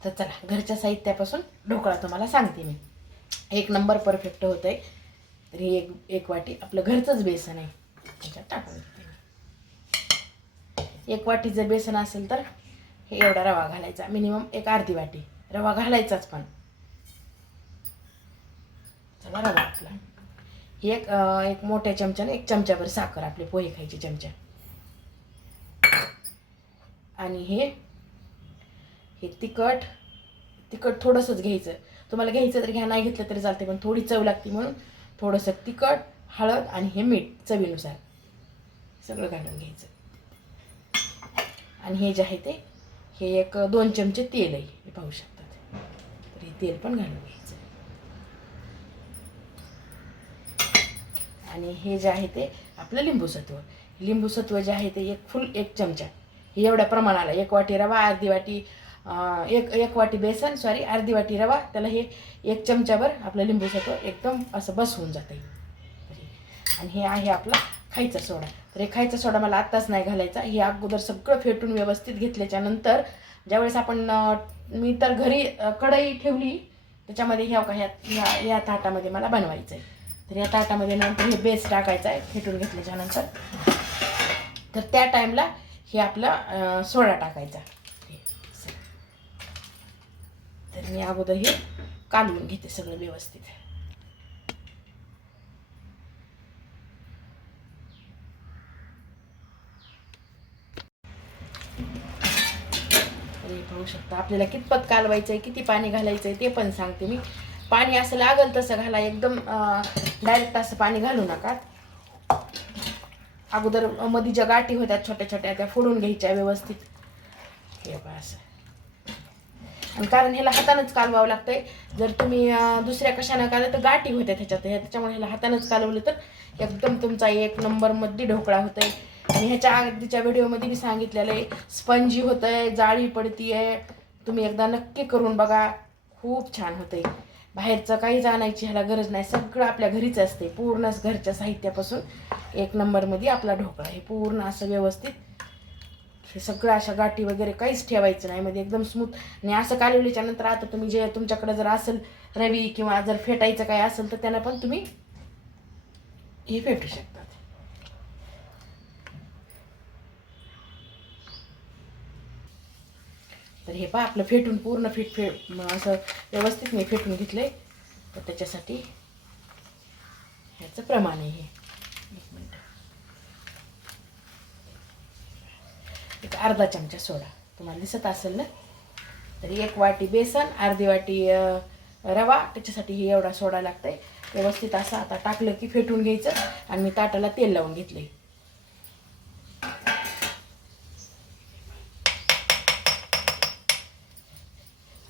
तर चला घरच्या साहित्यापासून ढोकळा तुम्हाला सांगते मी. एक नंबर परफेक्ट होतं आहे तर ही एक एक वाटी आपलं घरचंच बेसन आहे. त्याच्यात टाकून एक वाटी जर बेसन असेल तर हे एवढा रवा घालायचा. मिनिमम एक अर्धी वाटी. रवा घालायचाच पण. चला रवा आपला. ही एक एक मोठ्या चमच्याने एक चमच्याभर साखर आपले पोहे खायची चमचा. आणि हे हे तिखट तिखट थोडंसंच घ्यायचं. तुम्हाला घ्यायचं तर घ्या नाही घेतलं तरी चालते पण थोडी चव लागते म्हणून थोडंसं तिखट हळद आणि हे मीठ चवीनुसार सगळं घालून घ्यायचं. आणि हे जे आहे ते हे एक दोन चमचे तेल आहे हे पाहू शकतात. तर हे तेल पण घालून घ्यायचं. आणि हे जे आहे ते आपलं लिंबूसत्व. लिंबूसत्व जे आहे ते एक फुल एक चमचा. हे एवढ्या प्रमाणाला एक वाटी रवा अर्धी वाटी एक एक वाटी बेसन सॉरी अर्धी वाटी रवा त्याला हे एक चमच्याभर आपलं लिंबूसत्व एकदम असं बस होऊन जातं. आणि हे आहे आपला खायचा सोडा. तर हे खायचा सोडा मला आत्ताच नाही घालायचा. हे अगोदर सगळं फेटून व्यवस्थित घेतल्याच्या नंतर ज्यावेळेस आपण मी तर घरी कढई ठेवली त्याच्यामध्ये ह्या का ह्या ह्या या ताटामध्ये मला बनवायचं आहे तर या ताटामध्ये नंतर हे बेस टाकायचं आहे फेटून घेतल्याच्यानंतर तर त्या टाईमला हे आपला सोडा टाकायचा हे असं. तर मी अगोदर हे कालवून घेते सगळं व्यवस्थित. पाहू शकता आपल्याला कितपत कालवायचं आहे किती पाणी घालायचं आहे ते पण सांगते मी. पाणी असं लागल तसं घाला एकदम डायरेक्ट असं पाणी घालू नका. अगोदरमध्ये ज्या गाठी होत्या छोट्या छोट्या त्या फोडून घ्यायच्या व्यवस्थित. हे असं. कारण ह्याला हातानंच कालवावं लागतंय. जर तुम्ही दुसऱ्या कशानं कालं तर गाठी होत्या त्याच्यात. ह्या- त्याच्यामुळे ह्याला हातानंच कालवलं तर एकदम तुमचा एक नंबरमध्ये ढोकळा होतोय. आणि ह्याच्या आधीच्या व्हिडिओमध्ये मी सांगितलेलं आहे स्पंजी होतंय जाळी पडती आहे तुम्ही एकदा नक्की करून बघा. खूप छान होतंय. बाहेरचं काहीच आणायची ह्याला गरज नाही. सगळं आपल्या घरीच असते पूर्णच घरच्या साहित्यापासून एक नंबरमध्ये आपला ढोकळा हे पूर्ण असं व्यवस्थित हे सगळं अशा गाठी वगैरे काहीच ठेवायचं नाही. म्हणजे एकदम स्मूथ आणि असं कालवलीच्या नंतर आता तुम्ही जे तुमच्याकडे जर असेल रवी किंवा जर फेटायचं काय असेल तर त्यांना पण तुम्ही हे फेटू शकतात तर हे पहा आपलं फेटून पूर्ण फिट फे असं व्यवस्थित मी फेटून घेतलंय. तर त्याच्यासाठी ह्याचं प्रमाण आहे हे एक मिनटं एक अर्धा चमचा सोडा. तुम्हाला दिसत असेल ना? तरी एक वाटी बेसन अर्धी वाटी रवा त्याच्यासाठी हे एवढा सोडा लागतंय. व्यवस्थित असं आता टाकलं की फेटून घ्यायचं आणि मी ताटाला तेल लावून घेतलंय.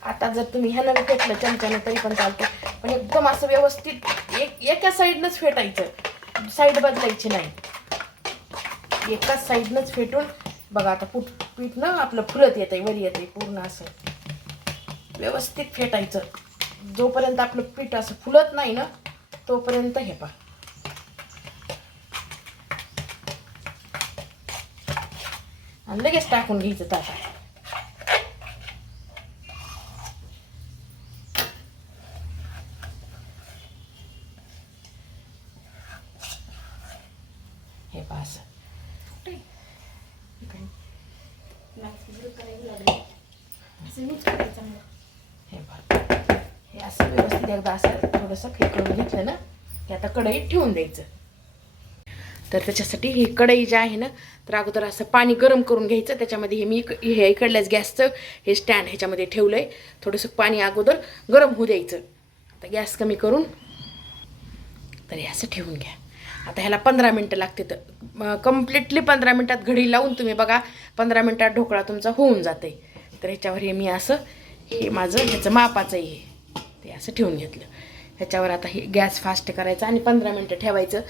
आता जर तुम्ही ह्यानं फेटलं चमच्यानं तरी पण चालतं. पण एकदम असं व्यवस्थित एक एका साईडनंच फेटायचं. साईड बदलायची नाही. एकाच साईडनंच फेटून बघा आता पुट पीठ ना आपलं फुलत येत आहे वर येत आहे पूर्ण असं. व्यवस्थित फेटायचं. जोपर्यंत आपलं पीठ असं फुलत नाही ना तोपर्यंत हे पा आणि लगेच टाकून घ्यायचं ताटा हे पा असं हे बघ हे असं व्यवस्थित एकदा असं थोडंसं हे करून घेतलं ना की आता कढईत ठेवून द्यायचं तर त्याच्यासाठी ही कढई जी आहे ना तर अगोदर असं पाणी गरम करून घ्यायचं. त्याच्यामध्ये हे मी इक- हे इकडल्याच गॅसचं हे स्टँड ह्याच्यामध्ये ठेवलं आहे थोडंसं पाणी अगोदर गरम होऊ द्यायचं. आता गॅस कमी करून तर हे असं ठेवून घ्या. आता ह्याला पंधरा मिनटं लागते तर कम्प्लिटली पंधरा मिनटात घडी लावून तुम्ही बघा पंधरा मिनटात ढोकळा तुमचा होऊन जाते तर ह्याच्यावर हे मी असं हे माझं ह्याचं मापाचं आहे हे. ते असं ठेवून घेतलं. ह्याच्यावर आता हे गॅस फास्ट करायचा आणि पंधरा मिनटं ठेवायचं.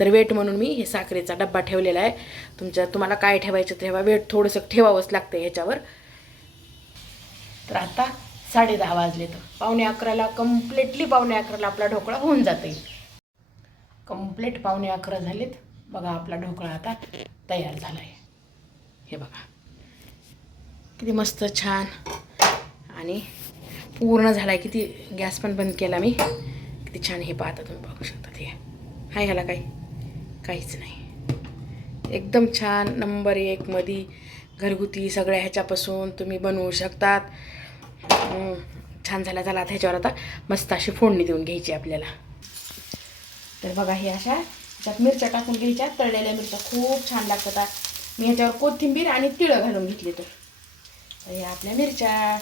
तर वेट म्हणून मी हे साखरेचा डब्बा ठेवलेला आहे. तुमच्या तुम्हाला काय ठेवायचं ठेवा. वेट थोडंसं ठेवावंच लागतं ह्याच्यावर. तर आता साडे दहा वाजले तर पावणे अकराला कम्प्लिटली पावणे अकराला आपला ढोकळा होऊन जाते कंप्लीट पावणे अकरा झालेत. बघा आपला ढोकळा आता तयार झाला आहे हे बघा. किती मस्त छान. आणि पूर्ण झाला आहे किती? गॅस पण बंद केला मी. किती छान हे पाहता तुम्ही बघू शकता हे हाय ह्याला काही. काहीच नाही. एकदम छान नंबर एक मध्ये घरगुती सगळ्या ह्याच्यापासून तुम्ही बनवू शकतात. छान झाला झाला आता ह्याच्यावर आता मस्त अशी फोडणी देऊन घ्यायची आपल्याला. तर बघा हे अशा त्यात मिरच्या टाकून घ्यायच्या. तळलेल्या मिरच्या खूप छान लागतात. मी ह्याच्यावर कोथिंबीर आणि तिळं घालून घेतली तर. तर ह्या आपल्या मिरच्या.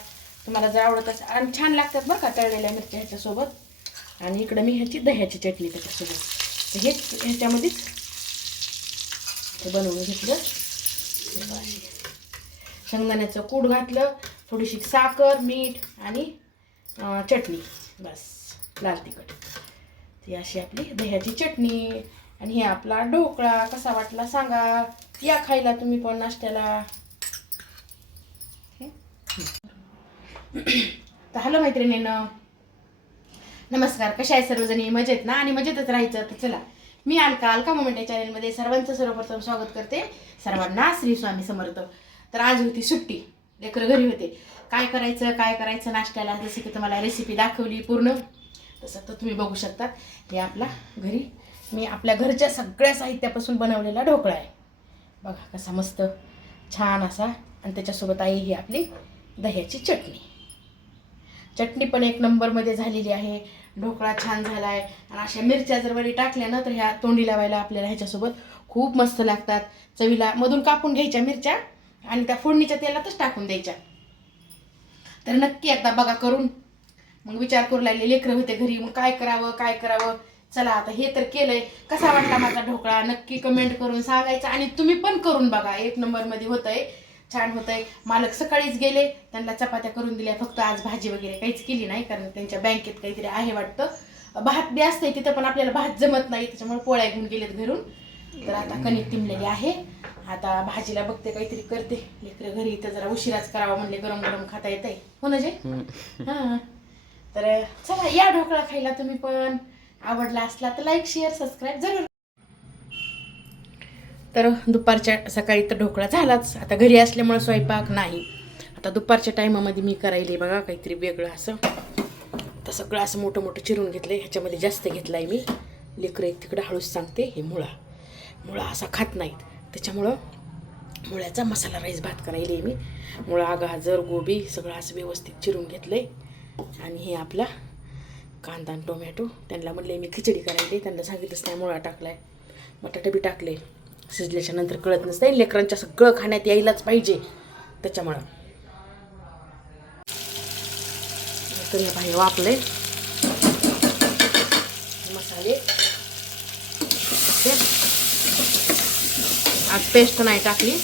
तुम्हाला जर आवडत असेल. आणि छान लागतात बरं का तळलेल्या मिरच्या ह्याच्यासोबत. आणि इकडं मी ह्याची दह्याची चटणी त्याच्यासोबत. तर हेच ह्याच्यामध्येच हे बनवून घेतलं. शेंगदाण्याचं कूड घातलं. थोडीशी साखर मीठ आणि चटणी. बस. लाल तिखट. ती अशी आपली दह्याची चटणी. आणि हे आपला ढोकळा कसा वाटला सांगा. या खायला तुम्ही पण नाश्त्याला. तर हॅलो मैत्रिणीनं. नमस्कार कशा आहे सर्वजणी? मजेत ना? आणि मजेतच राहायचं तर चला. मी अलका अलका मोमेंट चॅनलमध्ये सर्वांचं सर्वप्रथम स्वागत करते. सर्वांना श्री स्वामी समर्थ. तर आज होती सुट्टी. लेकर घरी होते. काय करायचं काय करायचं नाश्त्याला? जसं की तुम्हाला रेसिपी दाखवली पूर्ण. तसं तर तुम्ही बघू शकता. हे आपला घरी मी आपल्या घरच्या सगळ्या साहित्यापासून बनवलेला ढोकळा आहे. बघा कसा मस्त छान असा. आणि त्याच्यासोबत आहे ही आपली दह्याची चटणी. चटणी पण एक नंबरमध्ये झालेली आहे. ढोकळा छान झाला आहे आणि अशा मिरच्या जर वरी टाकल्या ना तर ह्या तोंडी लावायला आपल्याला ह्याच्यासोबत खूप मस्त लागतात. चवीला मधून कापून घ्यायच्या मिरच्या आणि त्या फोडणीच्या तेलातच टाकून द्यायच्या. तर नक्की एकदा बघा करून. मग विचार करू लागले लेकरं होते घरी मग काय करावं काय करावं? चला आता हे तर केलंय. कसा वाटला माझा ढोकळा? नक्की कमेंट करून सांगायचा आणि तुम्ही पण करून बघा. एक नंबरमध्ये होतंय. छान होतंय. मालक सकाळीच गेले त्यांना चपात्या करून दिल्या फक्त आज भाजी वगैरे काहीच केली नाही कारण त्यांच्या बँकेत काहीतरी आहे वाटतं. भात बी असते तिथं पण आपल्याला भात जमत नाही त्याच्यामुळे पोळ्या घेऊन गेलेत घरून. तर आता कणिक तिमलेली आहे. आता भाजीला बघते काहीतरी करते. लेकरं घरी तर जरा उशिराच करावा म्हणले गरम गरम खाता येत आहे हो ना जे? हां. तर चला या ढोकळा खायला तुम्ही पण. आवडला असला तर लाईक शेअर सबस्क्राईब जरूर तर दुपारच्या सकाळी तर ढोकळा झालाच. आता घरी असल्यामुळे स्वयंपाक नाही. आता दुपारच्या टायमामध्ये मी करायले बघा काहीतरी वेगळं असं. तर सगळं असं मोठं मोठं चिरून घेतलं आहे ह्याच्यामध्ये जास्त घेतलं आहे मी. लेकरं एक तिकडं हळूच सांगते हे मुळा. मुळा असा खात नाहीत. त्याच्यामुळं मुळ्याचा मसाला राईस भात करायला मी. मुळा गाजर गोबी सगळं असं व्यवस्थित चिरून घेतलं आहे आणि हे आपला कांदा आणि टोमॅटो. त्यांना म्हणले मी खिचडी करायली. त्यांना सांगितलंच नाही मुळा टाकलाय. बटाटे बी टाकले. शिजल्याच्या नंतर कळत नसतं लेकरांच्या सगळं खाण्यात यायलाच पाहिजे. त्याच्यामुळं. तर पाहिजे वापले मसाले. आज पेस्ट नाही टाकली.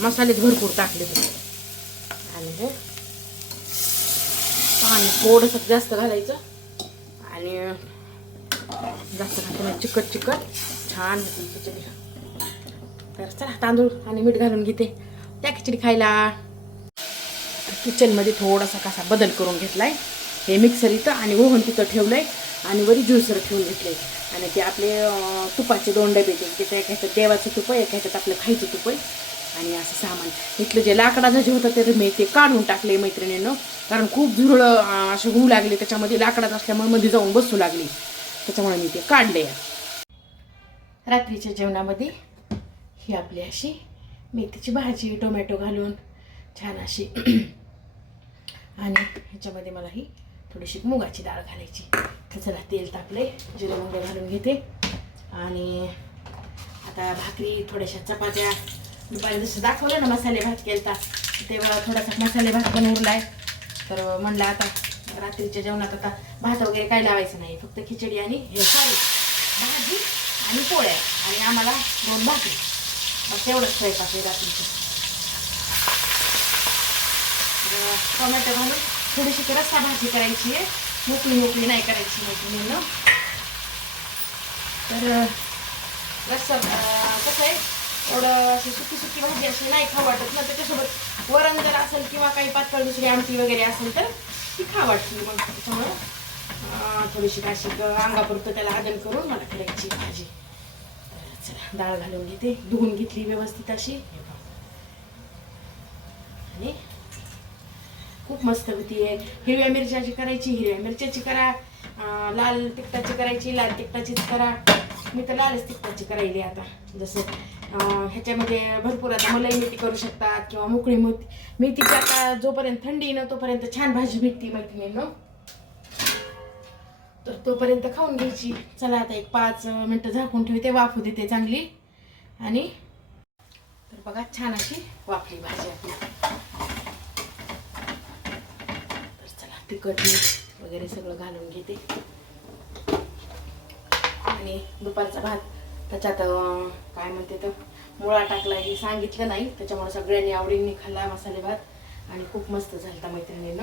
मसाले भरपूर टाकले आणि हे. पाणी थोडंसं जास्त घालायचं. आणि जास्त घातलं चिकट चिकट छान होती खिचडी तर चला तांदूळ आणि मीठ घालून घेते. त्या खिचडी खायला. किचनमध्ये थोडासा कसा बदल करून घेतलाय. हे मिक्सर इथं आणि ओव्हन तिथं ठेवलंय आणि वरी ज्युसर ठेवून घेतलंय. आणि ते आपले तुपाचे दोन डबे ते त्याचं एक ह्याच्यात देवाचं तुप आहे एक ह्याच्यात आपलं खायचं तुप आहे. आणि असं सामान. इथलं जे लाकडाचं जे होतं ते मी ते काढून टाकले मैत्रिणीनं. कारण खूप झुरळं असे होऊ लागले. त्याच्यामध्ये लाकडात असल्यामुळे मध्ये जाऊन बसू लागली. त्याच्यामुळे मी ते काढले. रात्रीच्या जेवणामध्ये ही आपली अशी मेथीची भाजी टोमॅटो घालून. छान अशी. आणि ह्याच्यामध्ये मला ही थोडीशी मुगाची डाळ घालायची. तर चला तेल तापले जिरे मोहरी घालून घेते. आणि आता भाकरी थोड्याशा चपात्या. दुपारी जसं दाखवलं ना मसाले भात केलता तेव्हा थोडासा मसाले भात पण उरलाय. तर म्हणलं आता रात्रीच्या जेवणात आता भात वगैरे काय लावायचं नाही. फक्त खिचडी आणि हे सारी भाजी आणि पोळ्या. आणि आम्हाला दोन भाकरी. तेवढंच स्वयंपाक आहे रात्रीचं टोमॅटो घालून थोडीशी ती रस्सा भाजी करायची आहे मोकळी मोकळी नाही करायची मैत्रिणीनं तर रस्सा अं, कसं आहे एवढं अशी सुकी सुकी भाजी अशी नाही खाऊ वाटत ना त्याच्यासोबत वरण जर असेल किंवा काही पातळ दुसरी आमटी वगैरे असेल तर ती खा वाटली मग त्याच्यामुळं थोडीशी अशी ग- अंगापुरतं त्याला आदन करून मला करायची भाजी चला डाळ घालून घेते. धुवून घेतली व्यवस्थित अशी. आणि खूप मस्त होती आहे हिरव्या मिरच्याची करायची हिरव्या मिरच्याची करा. लाल तिखटाची करायची लाल तिखटाचीच करा. मी तर लालच तिखटाची करायली आता. जसं ह्याच्यामध्ये भरपूर आता मलाई मेथी करू शकतात किंवा मोकळी मेथी मेथीची आता जोपर्यंत थंडी न तोपर्यंत छान भाजी भेटती मैत्रिणींनो. तर तोपर्यंत खाऊन घ्यायची. चला आता एक पाच मिनटं झाकून ठेवते. वाफू देते चांगली. आणि तर बघा छान अशी वाफली भाजी आपली. तर चला तिखट मीठ वगैरे सगळं घालून घेते. आणि दुपारचा भात त्याच्यात काय म्हणते तर मुळा टाकला हे सांगितलं नाही. त्याच्यामुळे सगळ्यांनी आवडीने खाल्ला मसाले भात. आणि खूप मस्त झालता मैत्रिणींना.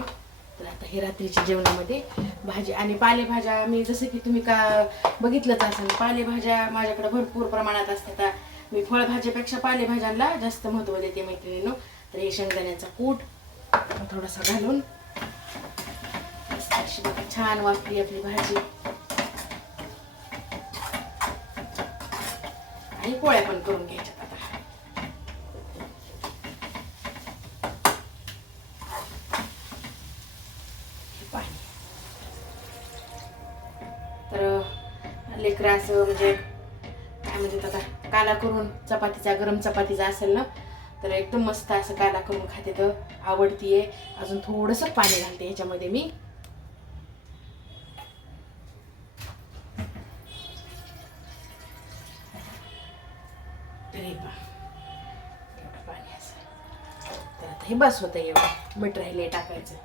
हे रात्रीच्या जेवणामध्ये भाजी आणि पालेभाज्या मी जसं की तुम्ही का बघितलंच असाल पालेभाज्या माझ्याकडे भरपूर प्रमाणात असतात. मी फळभाज्यापेक्षा पालेभाज्यांना जास्त महत्त्व देते मैत्रिणीनं. तर हे शेंगदाण्याचा कूट थोडासा घालून अशी बघा छान वापली आपली भाजी. आणि पोळ्या पण करून घ्यायच्या आता हे पाणी तर लेकरं असं म्हणजे काय म्हणतात आता काला करून चपातीचा गरम चपातीचा असेल ना तर एकदम मस्त असं काला करून खाते तर आवडतीये. अजून थोडंसं पाणी घालते ह्याच्यामध्ये मी. पाणी असं तर आता हे बस होतं एवढं. मीठ राहिले टाकायचं.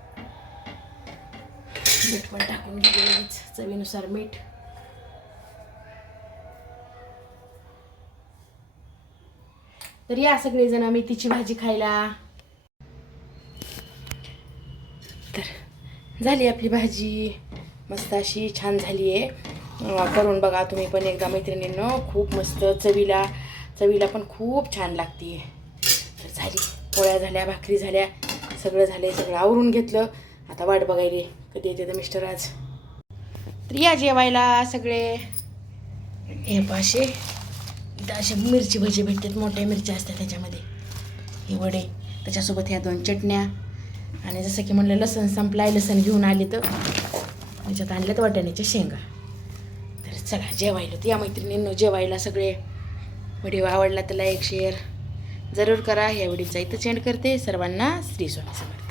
मीठ पण टाकून घेते लगेच. चवीनुसार मीठ. तर या सगळेजण मेथीची भाजी खायला. तर झाली आपली भाजी. मस्त अशी छान झाली आहे करून बघा तुम्ही पण एकदा मैत्रिणींनो. खूप मस्त चवीला चवीला पण खूप छान लागते तर झाली. पोळ्या झाल्या भाकरी झाल्या. सगळं झालं सगळं आवरून घेतलं. आता वाट बघायली कधी येते तर मिस्टर आज. तर या जेवायला सगळे. हे पाशे इथं असे मिरची भजी भेटतात मोठ्या मिरच्या असतात त्याच्यामध्ये. हे वडे त्याच्यासोबत ह्या दोन चटण्या. आणि जसं की म्हणलं लसण संपलाय लसण घेऊन आले तर त्याच्यात आणल्यात वाटाण्याच्या शेंगा. तर चला जेवायला तर या मैत्रिणींनो जेवायला सगळे. व्हिडिओ आवडला तर लाईक शेअर जरूर करा. ह्या व्हिडिओचा इथं सेंड करते. सर्वांना श्री स्वामी समर्थ.